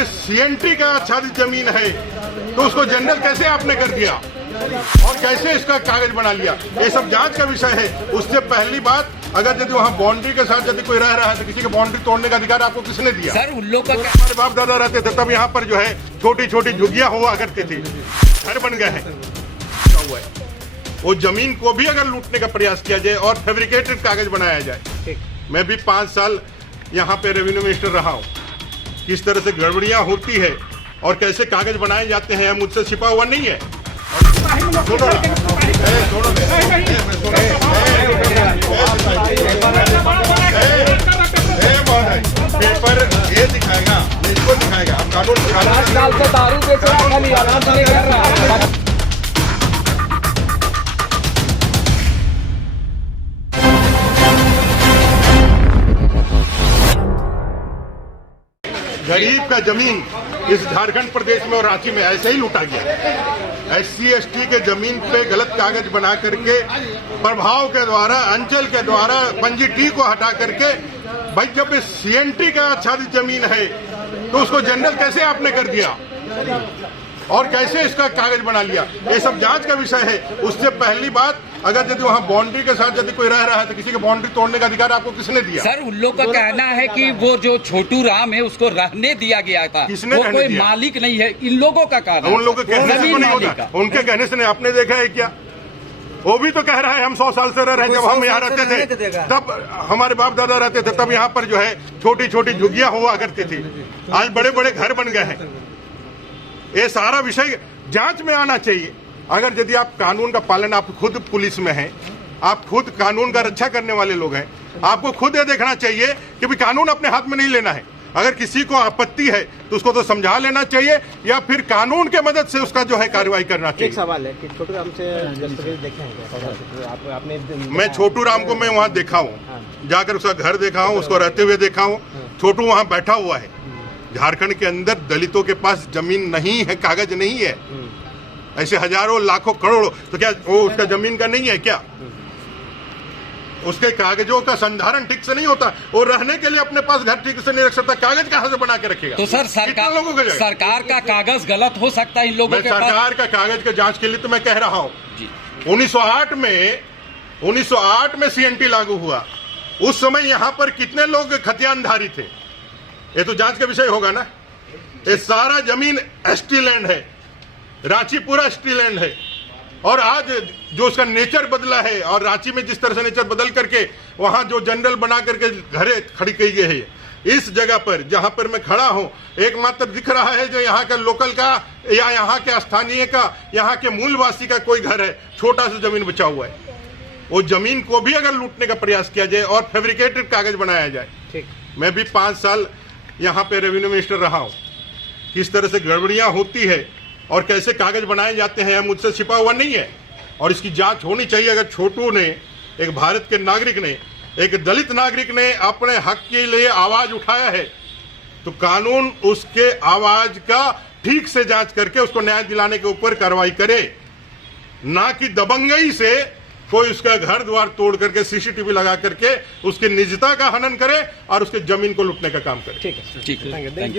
जब सीएनटी का आच्छादित जमीन है तो उसको जनरल कैसे आपने कर दिया और कैसे इसका कागज बना लिया, ये सब जांच का विषय है। उससे पहली बात, अगर यदि वहाँ बाउंड्री के साथ यदि कोई रह रहा है तो किसी के बाउंड्री तोड़ने का अधिकार आपको किसने दिया? सर उन लोग का हमारे बाप दादा रहते थे तब यहाँ पर जो है छोटी छोटी झुग्गियां हुआ करती थी, घर बन गए हैं। वो जमीन को भी अगर लूटने का प्रयास किया जाए और फैब्रिकेटेड कागज बनाया जाए। मैं भी 5 साल यहाँ पे रेवेन्यू मिनिस्टर रहा हूँ, किस तरह से गड़बड़ियाँ होती है और कैसे कागज बनाए जाते हैं मुझसे छिपा हुआ नहीं है। पेपर ये दिखाएगा, इसको दिखाएगा, आप कानून 5 साल से दारू बेच रहा है, खाली आराम से कर रहा है। गरीब का जमीन इस झारखंड प्रदेश में और रांची में ऐसे ही लूटा गया। SC ST के जमीन पे गलत कागज बना करके प्रभाव के द्वारा, अंचल के द्वारा पंजी टी को हटा करके, भाई जब CNT का आच्छादित जमीन है तो उसको जनरल कैसे आपने कर दिया और कैसे इसका कागज बना लिया, ये सब जांच का विषय है। उससे पहली बात, अगर यदि वहाँ बाउंड्री के साथ यदि कोई रह रहा है तो किसी के बाउंड्री तोड़ने का अधिकार आपको किसने दिया? सर उन लोग का कहना है कि वो जो छोटू राम है उसको रहने दिया गया था, किसने वो रहने कोई दिया? मालिक नहीं है, इन लोगों का कहना है। उन लोगों के कहने से नहीं होता, उनके कहने से नहीं। आपने देखा है क्या? वो भी तो कह रहा है हम 100 साल से रह रहे हैं, जब हम यहाँ रहते थे तब हमारे बाप दादा रहते थे तब यहाँ पर जो है छोटी छोटी झुग्गियां हुआ करती थी, आज बड़े बड़े घर बन गए हैं। ये सारा विषय जांच में आना चाहिए। अगर यदि आप कानून का पालन, आप खुद पुलिस में हैं, आप खुद कानून का रक्षा करने वाले लोग हैं, आपको खुद ये देखना चाहिए कि भी कानून अपने हाथ में नहीं लेना है। अगर किसी को आपत्ति है तो उसको तो समझा लेना चाहिए या फिर कानून के मदद से उसका जो है कार्रवाई करना चाहिए। एक सवाल है कि छोटू राम से देखे हैं आपने? मैं छोटू राम को मैं वहाँ देखा हूँ, जाकर उसका घर देखा हूँ, उसको रहते हुए देखा हूँ। छोटू वहाँ बैठा हुआ है। झारखंड के अंदर दलितों के पास जमीन नहीं है, कागज नहीं है, ऐसे हजारों लाखों करोड़ों, तो क्या वो उसका जमीन का नहीं है क्या? उसके कागजों का संधारण ठीक से नहीं होता, वो रहने के लिए अपने पास घर ठीक से नहीं रख सकता, कागज कहाँ से बना के रखेगा? तो सर सरकार का कागज गलत हो सकता है इन लोगों के पास? सरकार का कागज के जांच के लिए तो मैं कह रहा हूँ, 1908 में CNT लागू हुआ, उस समय यहाँ पर कितने लोग खतियानधारी थे, ये तो जांच का विषय होगा ना। ये सारा जमीन ST लैंड है, रांची पूरा ST लैंड है, और आज जो उसका नेचर बदला है और रांची में जिस तरह से नेचर बदल करके वहां जो जनरल बना करके घरें खड़ी की गई है, इस जगह पर जहां पर मैं खड़ा हूं एकमात्र दिख रहा है जो यहाँ का लोकल का या यहाँ के स्थानीय का, यहाँ के मूलवासी का कोई घर है, छोटा सा जमीन बचा हुआ है। वो जमीन को भी अगर लूटने का प्रयास किया जाए और फैब्रिकेटेड कागज बनाया जाए। मैं भी 5 साल यहाँ पे रेवेन्यू मिनिस्टर रहा हूँ, किस तरह से गड़बड़ियाँ होती है और कैसे कागज बनाए जाते हैं मुझसे छिपा हुआ नहीं है, और इसकी जांच होनी चाहिए। अगर छोटू ने, एक भारत के नागरिक ने, एक दलित नागरिक ने अपने हक के लिए आवाज उठाया है तो कानून उसके आवाज का ठीक से जांच करके उसको न्याय दिलाने के ऊपर कार्रवाई करे, ना कि दबंगई से कोई उसका घर द्वार तोड़ करके CCTV लगा करके उसकी निजता का हनन करे और उसके जमीन को लूटने का काम करे। ठीक है, थैंक यू।